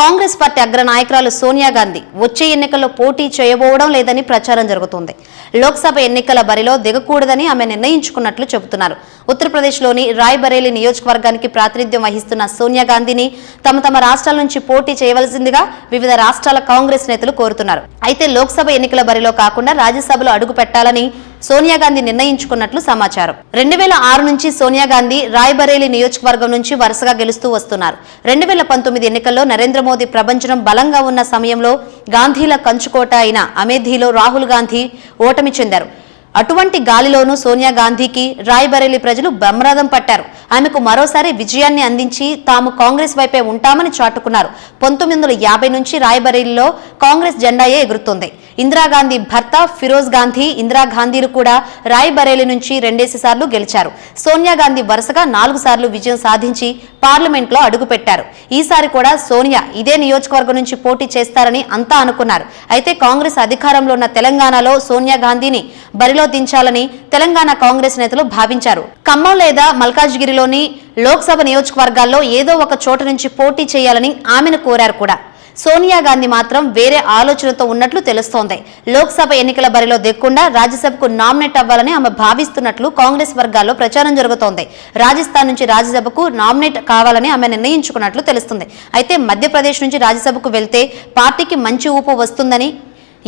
Congress party అగ్ర నాయకురాలు సోనియా గాంధీ వచ్చే ఎన్నికల్లో పోటీ చేయబోవడం లేదని ప్రచారం జరుగుతోంది. లోక్సభ ఎన్నికల బరిలో దిగకూడదని ఆమె నిర్ణయించుకున్నట్లు చెబుతున్నారు. ఉత్తరప్రదేశ్లోని రాయ్బరేలీ నియోజకవర్గానికి ప్రాతినిధ్యం వహిస్తున్న సోనియా గాంధీని తమ తమ రాష్ట్రాల నుంచి పోటీ చేయవలసిందిగా వివిధ రాష్ట్రాల కాంగ్రెస్ నేతలు కోరుతున్నారు. అయితే లోక్సభ ఎన్నికల బరిలో కాకుండా రాజ్యసభలో అడుగు పెట్టాలని సోనియా గాంధీ నిర్ణయించుకున్నట్లు సమాచారం. రెండు వేల ఆరు నుంచి సోనియా గాంధీ రాయ్బరేలీ నియోజకవర్గం నుంచి వరుసగా గెలుస్తూ వస్తున్నారు. రెండు వేల పంతొమ్మిది ఎన్నికల్లో నరేంద్ర మోదీ ప్రభంజనం బలంగా ఉన్న సమయంలో గాంధీల కంచుకోట అయిన అమేథీలో రాహుల్ గాంధీ ఓటమి చెందారు. అటువంటి గాలిలోనూ సోనియా గాంధీకి రాయ్బరేలీ ప్రజలు బ్రహ్మరథం పట్టారు. ఆమెకు మరోసారి విజయాన్ని అందించి తాము కాంగ్రెస్ వైపే ఉంటామని చాటుకున్నారు. పంతొమ్మిది వందల యాభై నుంచి రాయ్బరేలీలో కాంగ్రెస్ జెండాయే ఎగురుతోంది. ఇందిరాగాంధీ భర్త ఫిరోజ్ గాంధీ ఇందిరాగాంధీలు కూడా రాయ్బరేలీ నుంచి రెండేసి సార్లు గెలిచారు. సోనియా గాంధీ వరుసగా నాలుగు సార్లు విజయం సాధించి పార్లమెంట్లో అడుగుపెట్టారు. ఈసారి కూడా సోనియా ఇదే నియోజకవర్గం నుంచి పోటీ చేస్తారని అంతా అనుకున్నారు. అయితే కాంగ్రెస్ అధికారంలో ఉన్న తెలంగాణలో సోనియా గాంధీని బరిలో దించాలని తెలంగాణ కాంగ్రెస్ నేతలు భావించారు. ఖమ్మం లేదా మల్కాజ్గిరిలోని లోక్సభ నియోజకవర్గాల్లో ఏదో ఒక చోట నుంచి పోటీ చేయాలని ఆమెను కోరారు కూడా. సోనియా గాంధీ మాత్రం వేరే ఆలోచనతో ఉన్నట్లు తెలుస్తోంది. లోక్సభ ఎన్నికల బరిలో దిక్కుండా రాజ్యసభకు నామినేట్ అవ్వాలని ఆమె భావిస్తున్నట్లు కాంగ్రెస్ వర్గాల్లో ప్రచారం జరుగుతోంది. రాజస్థాన్ నుంచి రాజ్యసభకు నామినేట్ కావాలని ఆమె నిర్ణయించుకున్నట్లు తెలుస్తుంది. అయితే మధ్యప్రదేశ్ నుంచి రాజ్యసభకు వెళ్తే పార్టీకి మంచి ఊపు వస్తుందని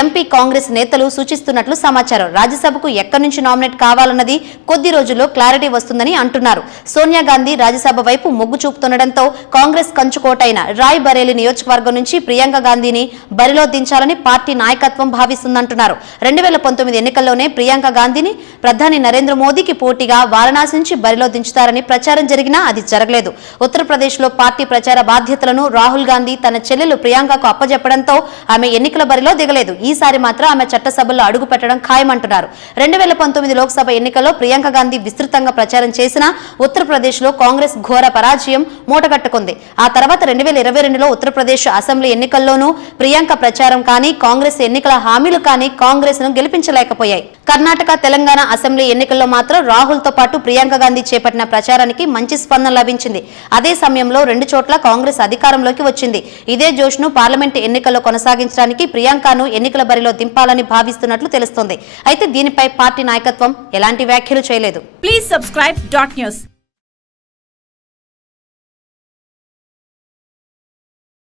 ఎంపీ కాంగ్రెస్ నేతలు సూచిస్తున్నట్లు సమాచారం. రాజ్యసభకు ఎక్కడి నుంచి నామినేట్ కావాలన్నది కొద్ది రోజుల్లో క్లారిటీ వస్తుందని అంటున్నారు. సోనియా గాంధీ రాజ్యసభ వైపు మొగ్గు చూపుతుండటంతో కాంగ్రెస్ కంచుకోటైన రాయ్ బరేలీ నియోజకవర్గం నుంచి ప్రియాంక గాంధీని బరిలో దించాలని పార్టీ నాయకత్వం భావిస్తుందంటున్నారు. రెండు వేల పంతొమ్మిది ఎన్నికల్లోనే ప్రియాంక గాంధీని ప్రధాని నరేంద్ర మోదీకి పోటీగా వారణాసి నుంచి బరిలో దించుతారని ప్రచారం జరిగినా అది జరగలేదు. ఉత్తరప్రదేశ్లో పార్టీ ప్రచార బాధ్యతలను రాహుల్ గాంధీ తన చెల్లెలు ప్రియాంకకు అప్పజెప్పడంతో ఆమె ఎన్నికల బరిలో దిగలేదు. ఈసారి మాత్రం ఆమె చట్టసభలో అడుగు పెట్టడం ఖాయమంటున్నారు. రెండు వేల పంతొమ్మిది లోక్సభ ఎన్నికల్లో ప్రియాంక గాంధీ విస్తృతంగా ప్రచారం చేసినా ఉత్తరప్రదేశ్లో కాంగ్రెస్ ఘోర పరాజయం మూటగట్టుకుంది. ఆ తర్వాత రెండు వేల ఇరవై రెండులో ఉత్తరప్రదేశ్ అసెంబ్లీ ఎన్నికల్లోనూ ప్రియాంక ప్రచారం కానీ కాంగ్రెస్ ఎన్నికల హామీలు కానీ కాంగ్రెస్ను గెలిపించలేకపోయాయి. కర్ణాటక తెలంగాణ అసెంబ్లీ ఎన్నికల్లో మాత్రం రాహుల్తో పాటు ప్రియాంక గాంధీ చేపట్టిన ప్రచారానికి మంచి స్పందన లభించింది. అదే సమయంలో రెండు చోట్ల కాంగ్రెస్ అధికారంలోకి వచ్చింది. ఇదే జోష్ను ఎన్నికల్లో కొనసాగించడానికి ప్రియాంకను ఎన్నికల బరిలో దింపాలని భావిస్తున్నట్లు తెలుస్తోంది. అయితే దీనిపై పార్టీ నాయకత్వం ఎలాంటి వ్యాఖ్యలు చేయలేదు. Please subscribe dot news